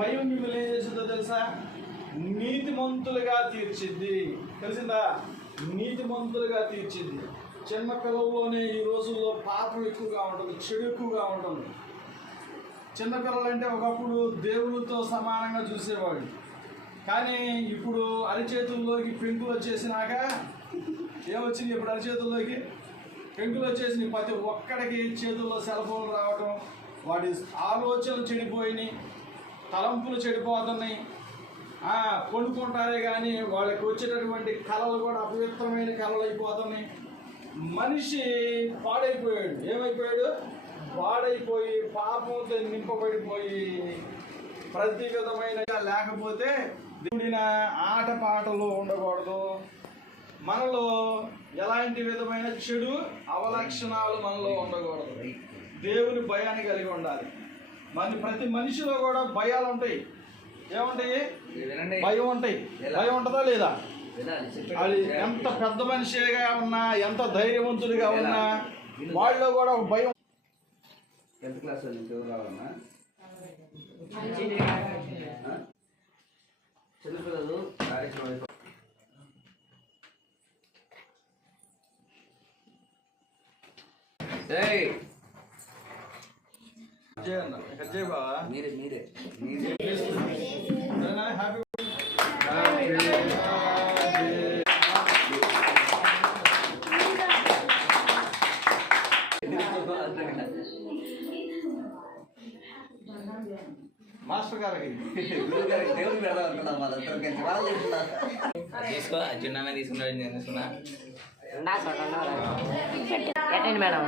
భయం మిమ్మల్ని ఏం చేసిందో తెలుసా? నీతిమంతులుగా తీర్చిద్ది. తెలిసిందా? నీతిమంతులుగా తీర్చిద్ది. చిన్న పిల్లల్లోనే ఈ రోజుల్లో పాపం ఎక్కువగా ఉంటుంది, చెడు ఎక్కువగా ఉంటుంది. చిన్నపిల్లలంటే ఒకప్పుడు దేవునితో సమానంగా చూసేవాడు, కానీ ఇప్పుడు అరిచేతుల్లోకి పెంకులు వచ్చేసినాక ఏమొచ్చింది? ఇప్పుడు అరిచేతుల్లోకి పెంకులు వచ్చేసి ప్రతి ఒక్కడికి చేతుల్లో సెల్ ఫోన్ రావటం, వాడి ఆలోచనలు చెడిపోయినాయి, తలంపులు చెడిపోతున్నాయి. కొనుక్కుంటారే కానీ వాళ్ళకి వచ్చేటటువంటి కళలు కూడా అపవిత్రమైన కళలు అయిపోతున్నాయి. మనిషి పాడైపోయాడు. ఏమైపోయాడు? పాడైపోయి పాపంతో నింపబడిపోయి ప్రతి విధమైన లేకపోతే దేవుడిన ఆటపాటలు ఉండకూడదు. మనలో ఎలాంటి విధమైన చెడు అవలక్షణాలు మనలో ఉండకూడదు. దేవుని భయాన్ని కలిగి ఉండాలి. ప్రతి మనిషిలో కూడా భయాలు ఉంటాయి. ఏముంటాయి? భయం ఉంటాయి. భయం ఉంటుందా లేదా? అది ఎంత పెద్ద మనిషిగా ఉన్నా, ఎంత ధైర్యవంతుడిగా ఉన్నా వాళ్ళలో కూడా ఒక భయం. ఎంత క్లాస్ రావాలన్నా చిన్నపిల్లలు మీరే మీరే హ్యాపీ మాస్టర్ గారికి దేవుడు పెడదాం అనుకున్నాం. తీసుకో, చిన్నమే తీసుకున్నాడు. నేను తీసుకున్నా మేడం